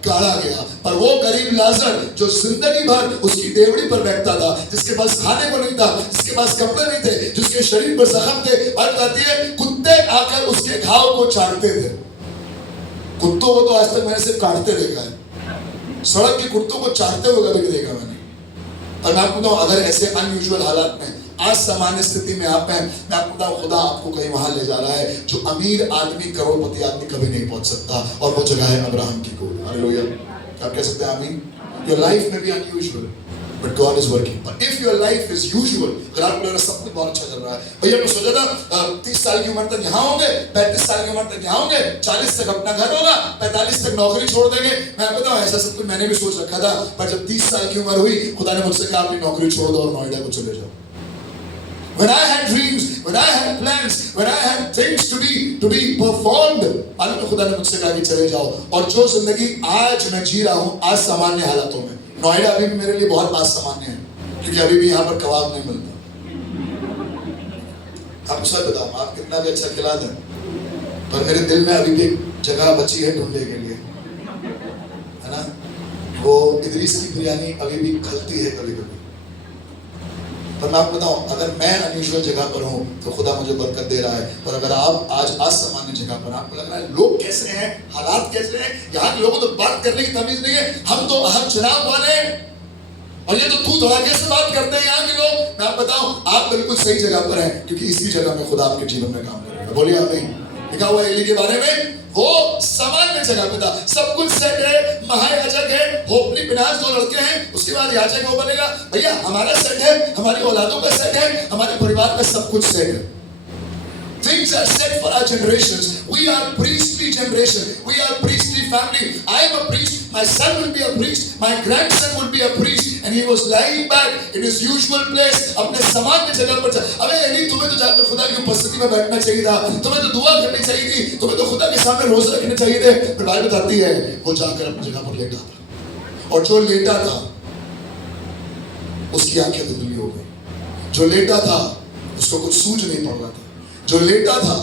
गाड़ा गया। पर वो गरीब लाजर जो जिंदगी भर उसकी देवड़ी पर बैठता था, जिसके पास खाने को नहीं था, जिसके पास कपड़े नहीं थे, जिसके शरीर पर जख्म थे, बात बताती है कुत्ते आकर उसके घाव को चाटते थे। कुत्तों को तो आज तक मैंने सिर्फ काटते देखा है, सड़क के कुत्तों को चाटते हुए कभी देखा मैंने। और मैं आपको बताऊं, अगर ऐसे अनयूजुअल हालात में, असामान्य स्थिति में आप हैं, मैं आपको बताऊं खुदा आपको कहीं वहां ले जा रहा है जो अमीर आदमी, करोड़पति आदमी कभी नहीं पहुंच सकता, और वो जगह है अब्राहम की गोद। हालेलुया। आप कह सकते हैं आमीन। योर लाइफ में भी unusual, but God is working. But if your life is usual, अगर आपको लग रहा है सब कुछ बहुत अच्छा चल रहा है, भैया मैं सोचा था 30 साल की उम्र तक यहाँ होंगे, 35 साल की उम्र तक यहाँ होंगे, 40 तक अपना घर होगा, 45 तक नौकरी छोड़ देंगे। मैं बताऊं ऐसा सब कुछ मैंने भी सोच रखा था, पर जब 30 साल की उम्र हुई, खुदा ने मुझसे कहा अपनी नौकरी छोड़ दो और नोएडा को चले जाओ। When I had dreams, when I had plans, when I had things to be performed, मालूम है खुदा ने मुझसे कहा कि चले जाओ। और जो जिंदगी आज मैं जी रहा हूँ आज सामान्य हालातों में, नोएडा अभी भी मेरे लिए बहुत असामान्य है, क्योंकि अभी भी यहाँ पर कबाब नहीं मिलता। आपको सच बताऊं, आप कितना भी अच्छा खिला दें, पर मेरे दिल में अभी भी एक जगह बची है ढूंढने के लिए, है ना? वो इदरीस की बिरयानी अभी भी खलती है कभी कभी। पर मैं आपको बताऊं, अगर मैं अनयूजुअल जगह पर हूं तो खुदा मुझे बरकत दे रहा है। पर अगर आप आज असामान्य जगह पर, आपको लग रहा है लोग कैसे हैं, हालात कैसे हैं, यहाँ के लोगों तो बात करने की तमीज नहीं है, हम चुनाव वाले हैं और ये तो तू धड़ाके से बात करते हैं यहाँ के लोग। मैं आपको बताऊं, आप बिल्कुल सही जगह पर हैं, क्योंकि इसी जगह में खुदा आपके जीवन में काम करेगा। बोलिए आमीन। लिखा हुआ एली के बारे में, वो सामान्य जगह पे था, सब कुछ सेट है, महायाजक है, होपनी फिनांस 2 लड़के हैं, उसके बाद याजक वो बनेगा। भैया हमारा सेट है, हमारी औलादों का सेट है, हमारे परिवार का सब कुछ सेट है। Things are set for our generations. We are priestly generation. We are priestly family. I am a priest. My son will be a priest. My grandson will be a priest. And he was lying back in his usual place. अपने सामान्य जगह पर अबे Eli, तुम्हें तो जाकर खुदा की उपस्थिति में बैठना चाहिए था, तुम्हें तो दुआ करनी चाहिए थी, तुम्हें तो खुदा के सामने रोज़े रखने चाहिए थे। फिर बाइबल बताती है वो जाकर अपनी जगह पर लेटा था, और जो लेटा था उसकी आंखें धुंधली हो गई। जो लेटा था उसको कुछ सूझ नहीं पड़ रहा था। जो लेटा था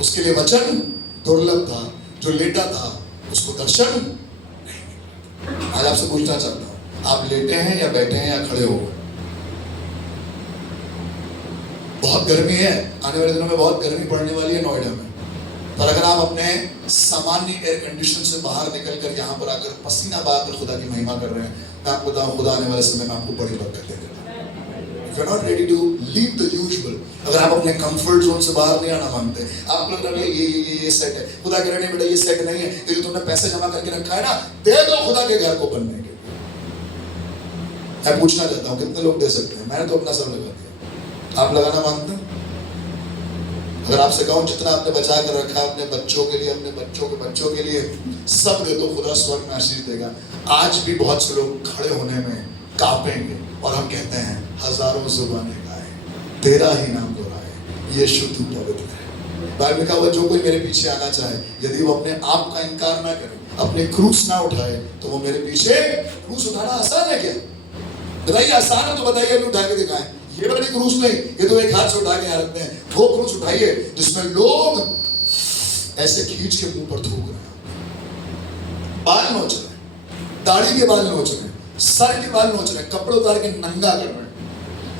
उसके लिए वचन दुर्लभ था। जो लेटा था उसको दर्शन नहीं। आज आपसे पूछना चाहता हूं, आप लेटे हैं या बैठे हैं या खड़े हो? बहुत गर्मी है, आने वाले दिनों में बहुत गर्मी पड़ने वाली है नोएडा में। पर अगर आप अपने सामान्य एयर कंडीशन से बाहर निकलकर यहाँ पर आकर पसीना बहाकर खुदा की महिमा कर रहे हैं, मैं आपको बताऊं, खुदा आने वाले समय में आपको बड़ी बरकत देगा। If you're not ready to leave the usual, अगर आप अपने कंफर्ट जोन से बाहर नहीं आना मांगते, आपको लग रहा है ये सेट है, खुदा कह रहे नहीं बेटा ये सेट नहीं है, ये जो तुमने पैसे जमा करके रखा है ना, दे दो खुदा के घर को बनने के लिए। मैं पूछना चाहता हूँ कितने लोग दे सकते हैं? मैंने तो अपना सब लगा दिया, आप लगाना मांगते हैं? अगर आपसे कहूँ जितना आपने बचा कर रखा है अपने बच्चों के लिए, अपने बच्चों के बच्चों के लिए, सब दे दो, खुदा स्वर्ग में आशीष देगा। आज भी बहुत से लोग खड़े होने में कांपेंगे और हम कहते हैं हजारों जुबानें गाए तेरा ही नाम दोहराए, यीशु तू पवित्र है। बाइबल में कहा हुआ जो कोई मेरे पीछे आना चाहे, यदि वो अपने आप का इनकार ना करे, अपने क्रूस ना उठाए, तो वो मेरे पीछे। क्रूस उठाना आसान है क्या? बताइए आसान है तो बताइए, अभी उठा के दिखाएं। ये बड़ी क्रूस नहीं, ये तो एक हाथ से उठा के यहाँ रखते हैं। वो क्रूस उठाइए जिसमें लोग ऐसे खींच के मुंह पर थूक रहे हैं, बाल नोच रहे हैं, दाढ़ी के बाल नोच रहे हैं, सर के बाल नोच रहे हैं, कपड़े उतार के नंगा कर रहे हैं।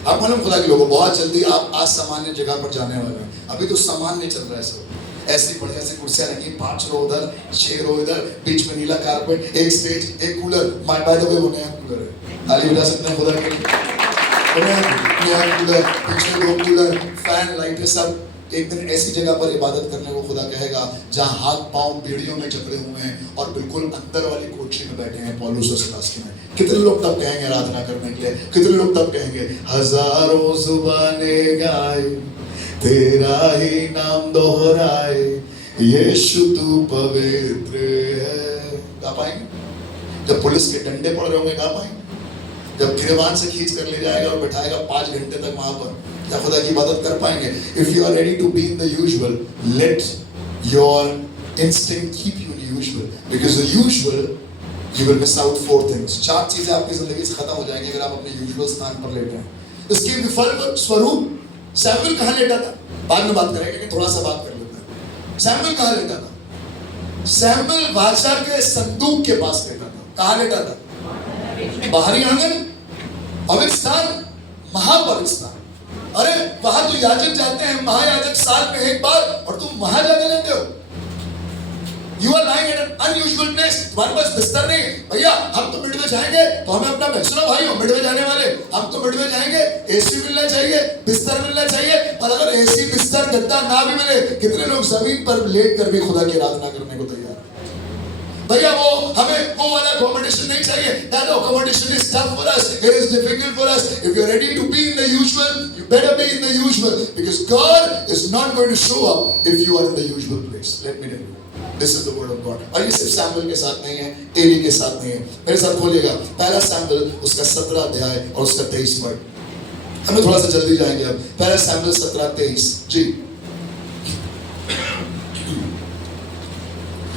आप मालूम खुदा के लोगों, बहुत जल्दी आप असामान्य जगह पर जाने वाले हैं। अभी तो सामान्य चल रहा है सब, ऐसी बढ़िया सी कुर्सियां रखी, 5 रो उधर, 6 रो इधर, बीच में नीला कारपेट, एक स्टेज, एक कूलर। बाय द वे वो नया कूलर है, ताली बजा सकते हैं खुदा के लिए। नया कूलर, पीछे 2 कूलर, फैन, लाइटें, सब। एक दिन ऐसी जगह पर इबादत करने को खुदा कहेगा जहां हाथ पांव बेड़ियों में जकड़े हुए हैं और बिल्कुल अंदर वाली कोठरी में बैठे हैं पौलुस और सिलास में। कितने लोग तब कहेंगे आराधना करने के लिए? कितने लोग तब कहेंगे हजारों जुबानें गाए तेरा ही नाम दोहराए, यीशु तू पवित्र है? गा पाएंगे? जब पुलिस के डंडे पड़ रहे होंगे गा पाएंगे? जब गिरबान से खींच कर ले जाएगा और बैठाएगा 5 घंटे तक वहां पर, क्या खुदा की इबादत कर पाएंगे? If you are ready to be in the usual, let your instinct keep you in the usual, because the usual you will miss out 4 things. 4 चीजें आपकी जिंदगी से खत्म हो जाएंगी अगर आप अपने यूजुअल स्थान पर लेटे हैं। इसके विफल स्वरूप सैमुअल कहाँ लेटा था? बाद में बात करेंगे, लेकिन थोड़ा सा बात कर लेते हैं। सैमुअल कहाँ लेटा था? सैमुअल वाचा के संदूक के पास लेटा था। कहाँ लेटा था? बाहरी आंगन, पवित्र स्थान, महापवित्र स्थान। अरे वहां तो याजक जाते हैं, महायाजक साल में एक बार, और तुम वहां जाने लेते हो। You are lying in an unusual place. तुम्हारे पास बिस्तर नहीं भैया। हम तो मिडवे जाएंगे तो हमें अपना सुनो भाइयों, मिडवे जाने वाले हम तो मिडवे जाएंगे, एसी मिलना चाहिए, बिस्तर मिलना चाहिए। और अगर एसी बिस्तर गद्दा ना भी मिले, कितने लोग जमीन पर लेट कर भी खुदा की आराधना करने को तैयार है? भैया वो हमें वो वाला accommodation नहीं चाहिए। That accommodation is tough for us. It is difficult for us. If you are ready to be in the usual, you better be in the usual, because God is not going to show up if you are in the usual place. Let me tell you, this is the word of God. और ये सिर्फ Samuel के साथ नहीं है, Eli के साथ नहीं है। मेरे साथ खोलिएगा पहला सैमुअल उसका 17 अध्याय और उसका 23 पद। हमें थोड़ा सा जल्दी जाएंगे अब। पहला सैमुएल 17:23 जी।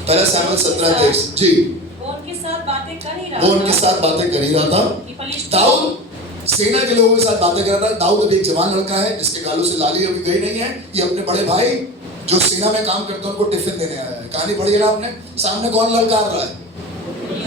पहला सैमुएल 17:23 जी। वो उनके साथ बातें कर ही रहा वो था उनके साथ बातें कर ही रहा था। कि फलिश्ती दाऊद सेना के लोगों के साथ बातें कर रहा था। दाऊद अभी एक जवान लड़का है जिसके गालों से लाली अभी गई नहीं है। ये अपने बड़े भाई जो सेना में काम करते हैं उनको टिफिन देने आया है। कहानी पढ़ी है ना आपने? सामने कौन ललकार रहा है?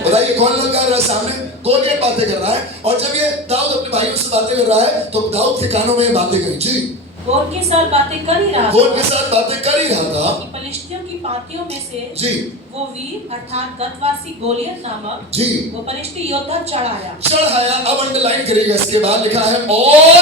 बताइए कौन ललकार रहा है सामने? गोलियत बातें कर रहा है। और जब ये दाऊद अपने भाइयों से बातें कर रहा है तो दाऊद के कानों में ये बातें गई जी। वो उनके साथ बातें कर ही रहा वो था उनके साथ बातें कर ही रहा था कि फलिश्तियों की पातियों में से जी। वो वीर अर्थात गतवासी गोलियत नामक जी वो फलिश्ती योद्धा चढ़ाया। चढ़ाया। अब अंडरलाइन करेगा, इसके बाद लिखा है और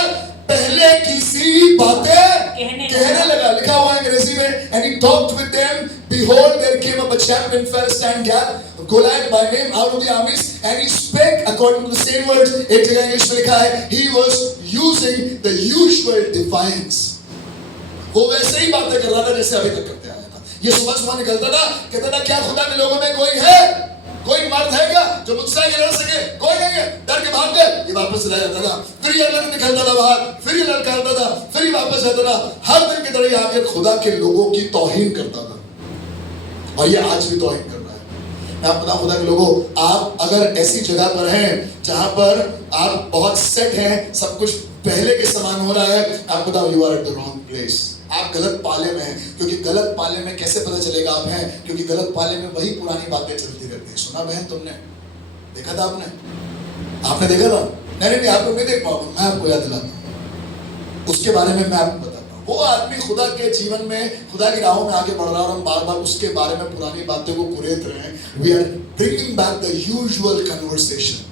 पहले की सी बातें कहने लगा। लिखा हुआ है अंग्रेजी में, and he talked with them, behold there came up a chap in Philistine and Gath, Goliath by name, out of the armies, and he spake according to the same words। एक जगह इंग्लिश में लिखा है he was using the usual defiance। वो वैसे ही बातें कर रहा था जैसे अभी तक करते आया था। ये सुबह सुबह निकलता था, कहता था क्या खुदा के लोगों में कोई है, कोई मर्द है क्या जो मुझसे आगे लड़ सके? कोई नहीं है। डर के भाग गए, ये वापस चला जाता था। फिर ये अलग निकलता था बाहर, फिर ये लड़काता था, फिर ये वापस आता था। हर दिन की तरह ये आकर खुदा के लोगों की तौहीन करता था और ये आज भी तौहीन कर रहा है। मैं आपको बताऊं खुदा के लोगों, आप अगर ऐसी जगह पर हैं जहां पर आप बहुत सेट हैं, सब कुछ पहले के समान हो रहा है, आपको बताऊं you are at the wrong place. आप गलत पाले में हैं। क्योंकि गलत पाले में कैसे पता चलेगा आप हैं? क्योंकि गलत पाले में वही पुरानी बातें चलती रहती है। सुना बहन तुमने? देखा था आपने? आपने देखा था? नहीं आप लोग नहीं देख पाओगे, मैं आपको याद दिलाता हूँ। उसके बारे में मैं आपको बताता हूँ। वो आदमी खुदा के जीवन में, खुदा की राहों में आगे बढ़ रहा है और हम बार बार उसके बारे में पुरानी बातों को कुरेद रहे हैं। We are bringing back the usual conversation.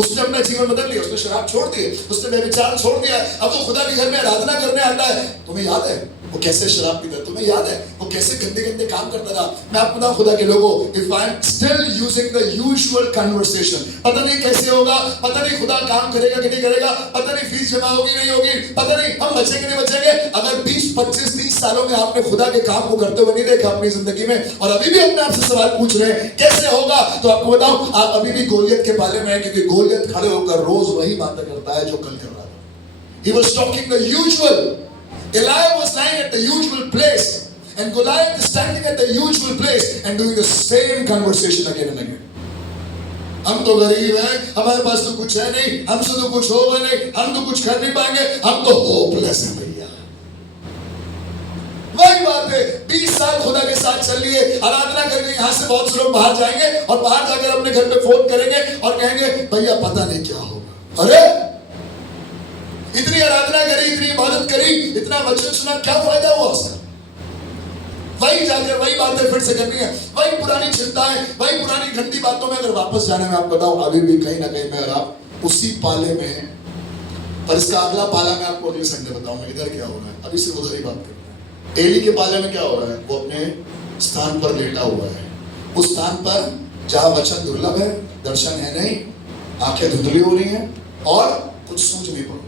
उसने अपना जीवन बदल लिया, उसने शराब छोड़ दी, उसने व्यभिचार छोड़ दिया। अब वो खुदा के घर में आराधना करने आता है। तुम्हें याद है वो कैसे शराब पीता? तुम्हें याद है वो कैसे गंदे गंदे काम करता था? मैं आपको बताऊं खुदा के लोगों, if I am still using the usual conversation, पता नहीं कैसे होगा, पता नहीं खुदा काम करेगा कि नहीं करेगा, पता नहीं फीस जमा होगी नहीं होगी, पता नहीं हम बचेंगे नहीं बचेंगे। अगर 20, 25, 30 सालों में आपने खुदा के काम को करते हुए नहीं देखा अपनी जिंदगी में और अभी भी अपने आप से सवाल पूछ रहे हैं कैसे होगा, तो आपको बताऊं आप अभी भी गोलियत के पाले में है। क्योंकि गोलियत खड़े होकर रोज वही बातें करता है जो कल कर रहा था। He was talking the usual. Eliab was lying at the usual place and Goliath is standing at the usual place and doing the same conversation again and again. हम तो गरीब हैं, हमारे पास तो कुछ है नहीं, हमसे तो कुछ होगा नहीं, हम तो कुछ कर नहीं पाएंगे, हम तो होपलेस हैं भैया। वही बात है। 20 साल खुदा के साथ चल लिए, आराधना करके यहाँ से बहुत से लोग बाहर जाएंगे और बाहर जाकर अपने घर पे फोन करेंगे और कहेंगे भैया पता नहीं क्या होगा। अरे इतनी आराधना करी, इतनी इबादत करी, इतना वचन सुना, क्या फायदा हुआ उसका? वही जाकर वही बातें फिर से करनी है, वही पुरानी चिंताएं, वही पुरानी गंदी बातों में अगर वापस जाने में आप बताऊं अभी भी कहीं ना कहीं मैं और आप उसी पाले में हैं। पर इसका अगला पाला मैं आपको अगले संडे बताऊंगा इधर क्या हो रहा है। अभी सिर्फ उधर ही बात करते हैं। एली के पाले में क्या हो रहा है? वो अपने स्थान पर लेटा हुआ है, उस स्थान पर जहां वचन दुर्लभ है, दर्शन है नहीं, आंखें धुंधली हो रही हैं और कुछ सूझ नहीं पड़ रहा।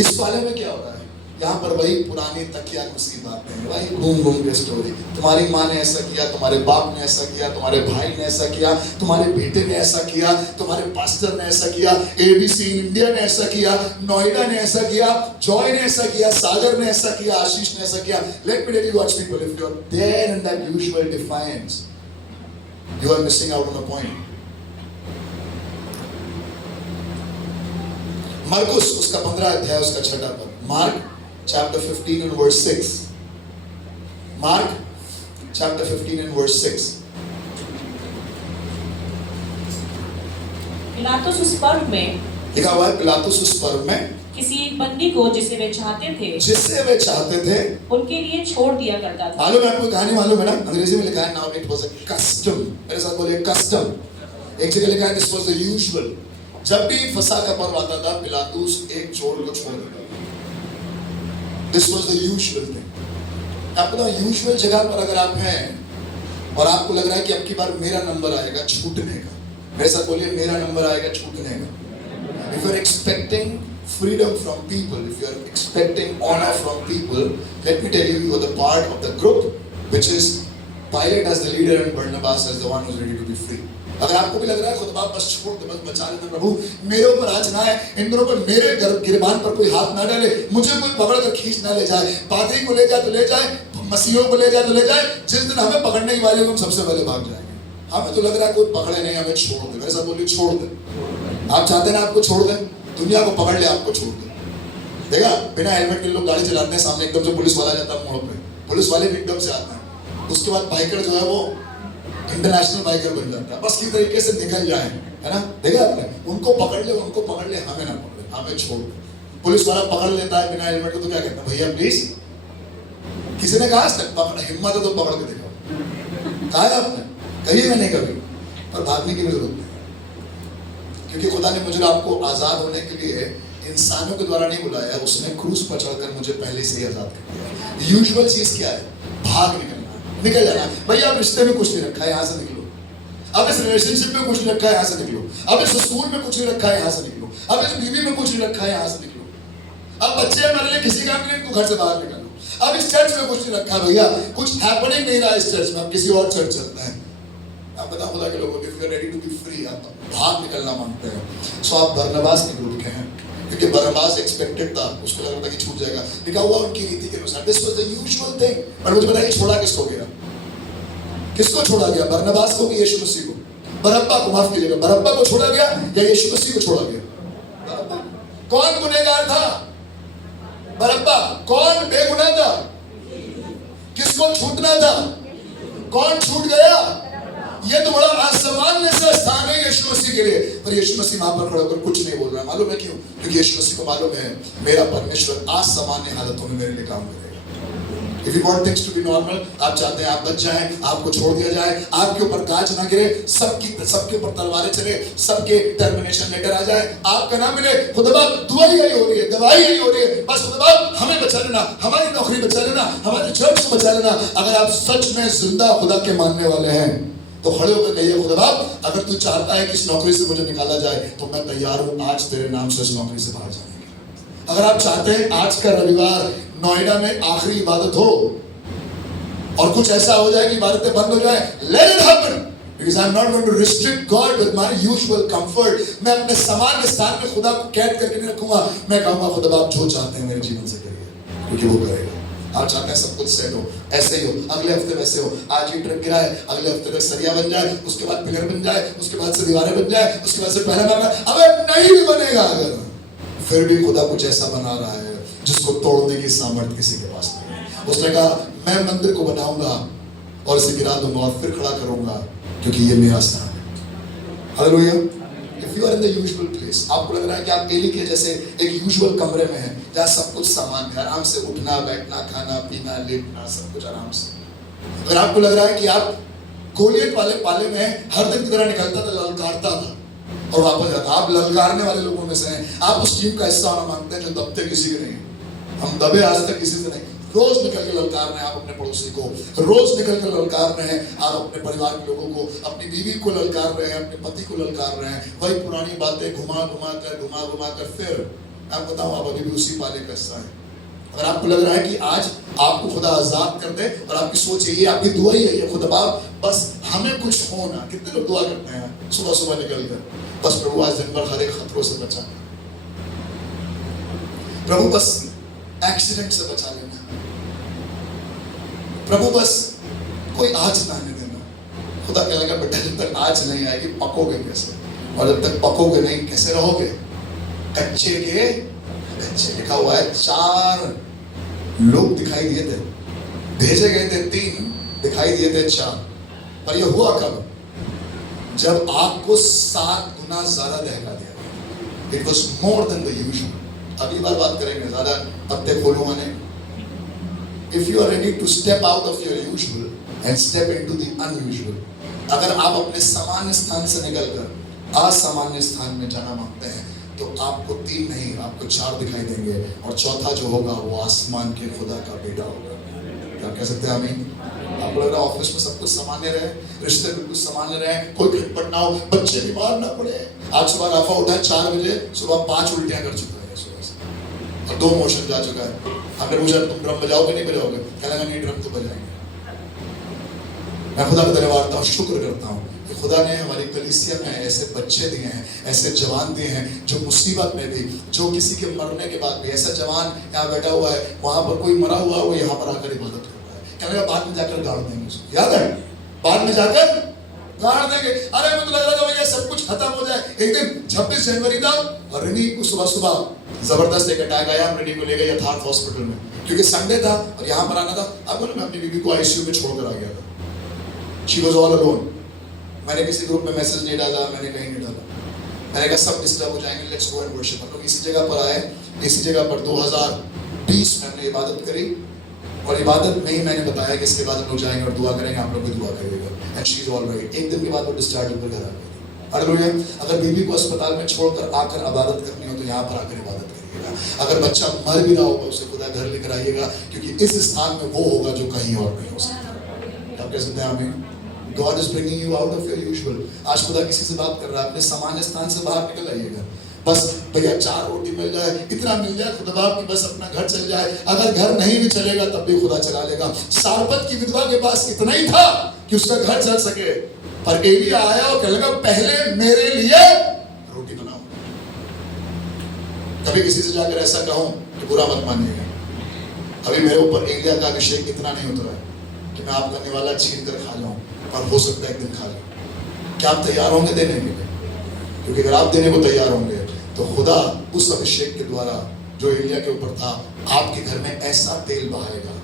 इस पाले में क्या हो रहा है? यहाँ पर वही पुरानी तकिया कुर्सी बातें हैं, वही घूम घूम के स्टोरी। तुम्हारी माँ ने ऐसा किया, तुम्हारे बाप ने ऐसा किया, तुम्हारे भाई ने ऐसा किया, तुम्हारे बेटे ने ऐसा किया, तुम्हारे पास्टर ने ऐसा किया, ABC इंडिया ने ऐसा किया, नोएडा ने ऐसा किया, जॉय ने ऐसा किया, सागर ने ऐसा किया, आशीष ने ऐसा किया। Let me tell you what people, if you are there in that usual defiance, you are missing out on a point. मरकुस उसका 15 अध्याय उसका 6 पद, mark chapter 15 and verse 6, Mark chapter 15 and verse 6। पिलातुस उस पर्व में, लिखा हुआ है पिलातुस उस पर्व में किसी एक बंदी को जिसे वे चाहते थे उनके लिए छोड़ दिया करता था। मालूम है आपको कहानी मालूम है ना? अंग्रेजी में लिखा है now it was a custom. मेरे साथ बोलिए कस्टम। एक जगह लिखा है दिस वाज द यूजुअल। जब भी फसह का पर्व आता था पिलातुस एक चोर को छोड़ देता था। This was the usual thing। आपको तो यूजुअल जगह पर अगर आप हैं और आपको लग रहा है कि अब की बार मेरा नंबर आएगा छूटने का, मेरे साथ बोलिए मेरा नंबर आएगा छूटने का। If you are expecting freedom from people, if you are expecting honor from people, let me tell you, you are the part of the group which is Pilate as the leader and Barnabas as the one who is ready to be free। अगर आपको भी लग रहा है खुदा बस छोड़ दे, बस बचा लेना प्रभु, मेरे ऊपर आज ना है, इन दोनों पर मेरे गिरबान पर कोई हाथ ना डाले, मुझे कोई पकड़ कर खींच ना ले जाए, पादरी को ले जाए तो ले जाए, मसीहों को ले जाए तो ले जाए, जिस दिन हमें पकड़ने की वाले हम सबसे पहले भाग जाएंगे। हमें तो लग रहा है कोई पकड़े नहीं, हमें छोड़ दे, मेरे साथ बोलिए छोड़ दे। आप चाहते हैं ना आपको छोड़ दे, दुनिया को पकड़ ले आपको छोड़ दे। देखा बिना हेलमेट के लोग गाड़ी चलाते हैं, सामने एकदम से पुलिस वाला जाता है मोड़ पे, पुलिस वाले भी एकदम से आते हैं, उसके बाद बाइकर जो है वो इंटरनेशनल बाइकर बन जाता है, बस की तरीके से निकल जाए, है ना। देखा आपने, उनको पकड़ ले, उनको पकड़ ले, हमें ना पकड़े, हमें छोड़ दे। पुलिस वाला पकड़ लेता है बिना हेलमेट के तो क्या कहता है, भैया प्लीज, किसी ने कहा पकड़, हिम्मत है तो पकड़ के देखो, कहा है आपने, कही नहीं कभी, पर भागने की भी जरूरत नहीं, क्योंकि खुदा ने मुझे आपको आजाद होने के लिए इंसानों के द्वारा नहीं बुलाया, उसने क्रूस पर चढ़कर मुझे पहले से ही आजाद कर दिया। यूजुअल चीज क्या है, भाग निकलना, निकल जाना। भैया अब रिश्ते में कुछ नहीं रखा है, यहाँ से निकलो, अब इस रिलेशनशिप में कुछ नहीं रखा है, यहाँ से निकलो, अब इस स्कूल में कुछ नहीं रखा है, यहाँ से निकलो, अब इस बीवी में कुछ नहीं रखा है, यहाँ से निकलो, अब बच्चे हमारे लिए किसी काम नहीं, तो घर से बाहर निकलो, अब इस चर्च में कुछ नहीं रखा भैया, कुछ हैपनिंग नहीं रहा इस चर्च में, अब किसी और चर्च चलते हैं। आप बता खुदा के लोगों को रेडी टू बी फ्री, आप भाग निकलना मांगते हैं। सो आप बरनबास के ग्रुप के हैं, क्योंकि बरनबास एक्सपेक्टेड था, उसको लग रहा था कि छूट जाएगा, लिखा हुआ उनकी रीति के अनुसार, this was the usual thing. पर मुझे बताइए छोड़ा किसको गया, किसको छोड़ा गया, बरनबास को कि यीशु मसीह को? बरअब्बा को, माफ कीजिएगा, बरअब्बा को छोड़ा गया या यीशु मसीह को छोड़ा गया? बरअब्बा। कौन गुनहगार था? बरअब्बा। कौन बेगुनाह था? किसको छूटना था? कौन छूट गया? ये तो बड़ा असामान्य सा स्थान है यीशु मसीह के लिए, पर यीशु मसीह वहां पर खड़ा होकर कुछ नहीं बोल रहा है। मालूम है क्यों? क्योंकि यीशु मसीह को मालूम है मेरा परमेश्वर असामान्य हालतों में मेरे लिए काम करेगा। If you want things to be normal, आप चाहते हैं आप बच जाएं, आपको छोड़ दिया जाए, आपके ऊपर गाज ना गिरे, सबके ऊपर तलवारें चले, सबके टर्मिनेशन लेटर आ जाए, आपका नाम मिले, खुदा दुआ यही हो रही है, दवाई यही हो रही है, बस खुदा हमें बचा लेना, हमारी नौकरी बचा लेना, हमारे चर्च को बचा लेना। अगर आप सच में जिंदा खुदा के मानने वाले हैं तो खड़े होकर कहिए, खुदा अगर तू चाहता है कि इस नौकरी से मुझे निकाला जाए तो मैं तैयार हूं आज तेरे नाम से इस नौकरी से बाहर जाने के। अगर आप चाहते हैं आज का रविवार नोएडा में आखिरी इबादत हो और कुछ ऐसा हो जाए कि इबादतें बंद हो जाए, let it happen, because I'm not going to restrict God with my usual comfort। मैं अपने सामान्य स्थान में खुदा को कैद करके नहीं रखूंगा, मैं कहूंगा खुदा आप जो चाहते हैं मेरे जीवन से करिए, क्योंकि वो करेगा। आप चाहते हैं सब कुछ सेट हो, ऐसे ही हो, अगले हफ्ते वैसे हो, आज ये ट्रक गिरा है, अगले हफ्ते तक सरिया बन जाए, उसके बाद पिलर बन जाए, उसके बाद से दीवारें बन जाए, उसके बाद से पहला मामला, अब नहीं भी बनेगा। अगर फिर भी खुदा कुछ ऐसा बना रहा है जिसको तोड़ने की सामर्थ्य किसी के पास नहीं है। उसने कहा मैं मंदिर को बनाऊंगा और इसे गिरा दूंगा और फिर खड़ा करूंगा, क्योंकि ये मेरा स्थान है। Hallelujah. If you are in the usual place, आपको लग रहा है कि आप एली के जैसे एक यूजुअल कमरे में हैं जहाँ सब कुछ सामान है, आराम से उठना बैठना खाना पीना लेटना सब कुछ आराम से। अगर आपको लग रहा है कि आप गोलियत वाले पाले में हर दिन की तरह निकलता था, ललकारता था और वापस जाता, आप ललकारने वाले लोगों में से हैं, आप उस टीम का हिस्सा होना मांगते हैं जो दबते किसी के नहीं। हम दबे आज तक किसी से नहीं। रोज निकल के ललकार रहे हैं आप अपने पड़ोसी को, रोज निकल कर ललकार रहे हैं आप अपने परिवार के लोगों को, अपनी बीवी को ललकार रहे हैं, अपने पति को ललकार रहे हैं, वही पुरानी बातें घुमा घुमा कर फिर मैं बताऊं आप अभी भी उसी पाले का हिस्सा है। अगर आपको लग रहा है कि आज आपको खुदा आजाद कर दे और आपकी सोच यही, आपकी दुआ ही है, खुदा बाप बस हमें कुछ हो ना। कितने लोग दुआ करते हैं सुबह सुबह निकल कर, बस प्रभु आज दिन भर हर एक खतरों से बचा, प्रभु बस एक्सीडेंट से बचा लेना, प्रभु बस कोई आज ना आने देना। खुदा कहने लगा बेटा जब तक आज नहीं आएगी पकोगे कैसे, और जब तक पकोगे नहीं कैसे रहोगे? कच्चे के कच्चे। लिखा हुआ है 4 लोग दिखाई दिए थे, भेजे गए थे 3, दिखाई दिए थे 4। पर यह हुआ कब? जब आग को 7 गुना ज्यादा दहका दिया। It was more than the usual. अगली बार बात करेंगे, ज्यादा पत्ते खोलूंगा नहीं। If you are ready to step out of your usual and step into the unusual, अगर आप अपने सामान्य स्थान से निकलकर असामान्य स्थान में जाना मांगते हैं तो आपको 3 नहीं आपको 4 दिखाई देंगे, और चौथा जो होगा वो आसमान के खुदा का बेटा होगा। क्या कह सकते हैं आमीन? आपको लग रहा है ऑफिस में सब कुछ सामान्य रहे, रिश्ते बिल्कुल सामान्य रहे, कोई खटपट ना हो, बच्चे बीमार ना पड़े। आज सुबह राफा उठा 4 बजे, सुबह 5 उल्टियां कर चुका है सुबह से और 2 मोशन जा चुका है। हमने पूछा तुम ड्रम बजाओगे नहीं बजाओगे? कहने लगा नहीं ड्रम तो बजाएंगे। मैं खुदा का धन्यवाद करता हूँ, शुक्र करता हूँ कि खुदा ने हमारी कलीसिया में ऐसे बच्चे दिए हैं, ऐसे जवान दिए हैं जो मुसीबत में भी, जो किसी के मरने के बाद भी, ऐसा जवान यहाँ बैठा हुआ है, वहां पर कोई मरा हुआ है, वो यहाँ पर आकर इबादत कर रहा है। कहने बाद में जाकर गाड़ देंगे उसको, याद है, बाद में जाकर गाड़ देंगे। अरे मुझे लग रहा था भैया सब कुछ खत्म हो जाए। एक दिन 26 जनवरी था और रिनी को सुबह सुबह जबरदस्त एक अटैक आया, हम रिनी को ले गए यथार्थ हॉस्पिटल में, क्योंकि संडे था और यहाँ पर आना था। अब मैं अपनी बीबी को आईसीयू में छोड़कर आ गया था। She was all alone. मैंने किसी ग्रुप में मैसेज नहीं डाला, मैंने कहीं नहीं डाला। मैंने कहा सब डिस्टर्ब हो जाएंगे, लेट्स गो एंड वर्शिप। हम लोग इसी जगह पर आए, इसी जगह पर 2020 में हमने इबादत करी और इबादत में ही मैंने बताया कि इसके बाद हम लोग जाएंगे और दुआ करेंगे, आप लोग भी दुआ करिएगा। And she is all right. एक दिन के बाद वो डिस्चार्ज होकर घर आ गई। हालेलुया। अगर बीबी को अस्पताल में छोड़कर आकर इबादत करनी हो तो यहाँ पर आकर इबादत करिएगा। अगर बच्चा मर भी रहा होगा उसे खुदा घर लेकर आइएगा, क्योंकि इस स्थान में वो होगा जो कहीं और नहीं हो सकता। आप कह सकते हैं आमीन। God is bringing you out of your usual। आज खुदा किसी से बात कर रहा है, अपने सामान्य स्थान से बाहर निकल आइएगा। बस भैया 4 रोटी मिल जाए, इतना मिल जाए खुदा बाप की बस अपना घर चल जाए। अगर घर नहीं भी चलेगा तब भी खुदा चला लेगा। सारपत की विधवा के पास इतना ही था कि उसका घर चल सके, पर एलिया आया और कहने लगा पहले मेरे लिए रोटी बनाओ। कभी किसी से जाकर ऐसा कहूं कि बुरा मत मानिएगा। अभी मेरे ऊपर एलिया का अभिषेक इतना नहीं उतरा है कि मैं आपका निवाला छीन कर खा जाऊं, और हो सकता है एक दिन खा जाऊं। क्या आप तैयार होंगे देने के लिए? क्योंकि अगर आप देने को तैयार होंगे तो खुदा उस अभिषेक के द्वारा जो एलिया के ऊपर था, आपके घर में ऐसा तेल बहाएगा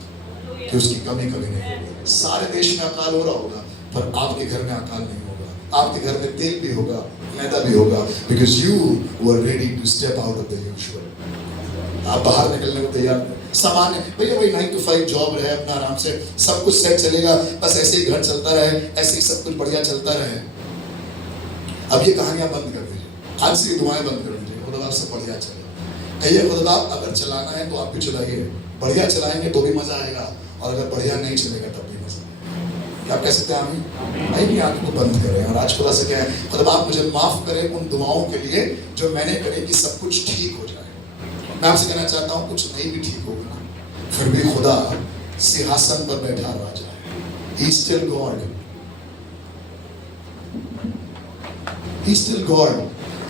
कि उसकी कमी कभी नहीं होगी। सारे देश में अकाल हो रहा होगा, पर आपके घर में अकाल नहीं होगा। आपके घर में तेल भी होगा, मैदा भी होगा, because you were ready to step out of the usual. आप बाहर निकलने को तैयार थे। सामान्य भैया वही 9 to 5 जॉब रहे, अपना आराम से सब कुछ सेट चलेगा, बस ऐसे ही घर चलता रहे, ऐसे ही सब कुछ बढ़िया चलता रहे। अब ये कहानियां बंद कर दीजिए, आज से दुआएं बंद कर दीजिए, खुदा बाप सब बढ़िया चले। कहिए खुदा बाप अगर चलाना है तो आप भी चलाइए, बढ़िया चलाएंगे तो भी मजा आएगा, और अगर बढ़िया नहीं चलेगा तब भी मजा आएगा। क्या आप कह सकते हैं आमीन? भाई भी आंखों को बंद करें और आज खुदा से कहें खुदा बाप मुझे माफ करें उन दुआओं के लिए जो मैंने करी कि सब कुछ ठीक हो जाए। मैं आपसे कहना चाहता हूँ कुछ नहीं भी ठीक होगा, फिर भी खुदा सिंहासन पर बैठा राजा है। He is still God. He is still God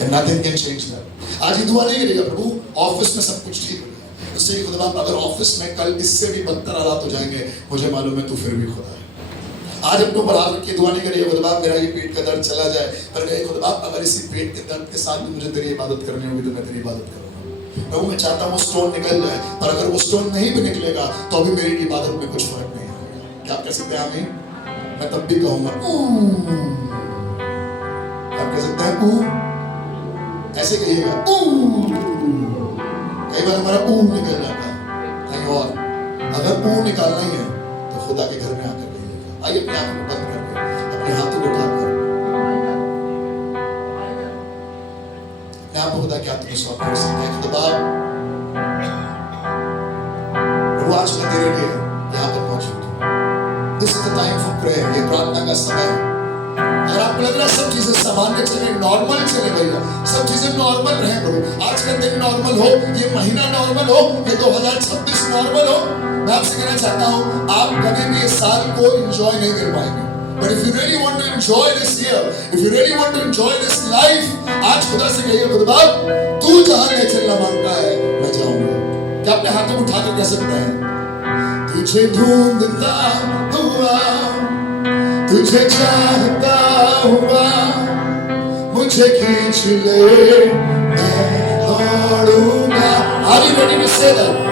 and nothing can change that. आज ये दुआ नहीं करेगा प्रभु ऑफिस में सब कुछ ठीक हो जाए, उससे भी खुदा अगर ऑफिस में कल इससे भी बदतर हालात हो जाएंगे, मुझे मालूम है तू फिर भी खुदा है। आज अपने ऊपर हाथ रख के दुआ नहीं करिए खुदा मेरा ये पेट का दर्द चला जाए, पर कहे खुदा अगर इसी पेट के दर्द के साथ भी मुझे तेरी इबादत करनी होगी तो मैं तेरी इबादत करूंगा। प्रभु मैं चाहता हूँ वो स्टोन निकल जाए, पर अगर वो स्टोन नहीं भी निकलेगा तो अभी मेरी इबादत में कुछ फर्क नहीं आएगा। क्या आप कह सकते हैं आमीन? मैं तब भी कहूंगा आप कह सकते हैं ऐसे कहिएगा। कई बार हमारा निकल जाता है कहीं और, अगर निकालना ही है तो खुदा के घर में आकर कहिएगा। आइए अपने आंखों को बंद करके अपने हाथों को उठाकर आपको खुदा क्या तुम्हें सौंप कर सकते हैं। खुदा प्रभु आज मैं तेरे लिए यहाँ पर मौजूद हूँ। This is the time for prayer। ये प्रार्थना का समय है। अगर आपको लग रहा है सब चीजें सामान्य चले, नॉर्मल चले भैया, सब चीजें नॉर्मल रहे प्रभु, आज का दिन नॉर्मल हो, ये महीना नॉर्मल हो, ये 2026 नॉर्मल हो, मैं आपसे कहना चाहता हूँ आप कभी भी इस साल को एंजॉय नहीं कर पाएंगे। But if you really want to enjoy this year, if you really want to enjoy this life, आज खुदा से कहिए खुदा बाप तू जहां ले चलना मांगता है मैं जाऊंगा। क्या अपने हाथों को उठाकर कह सकते हैं तुझे ढूंढता हुआ, तुझे चाहता हुआ, मुझे खींच ले मैं दौड़ूंगा। Are you ready to say that?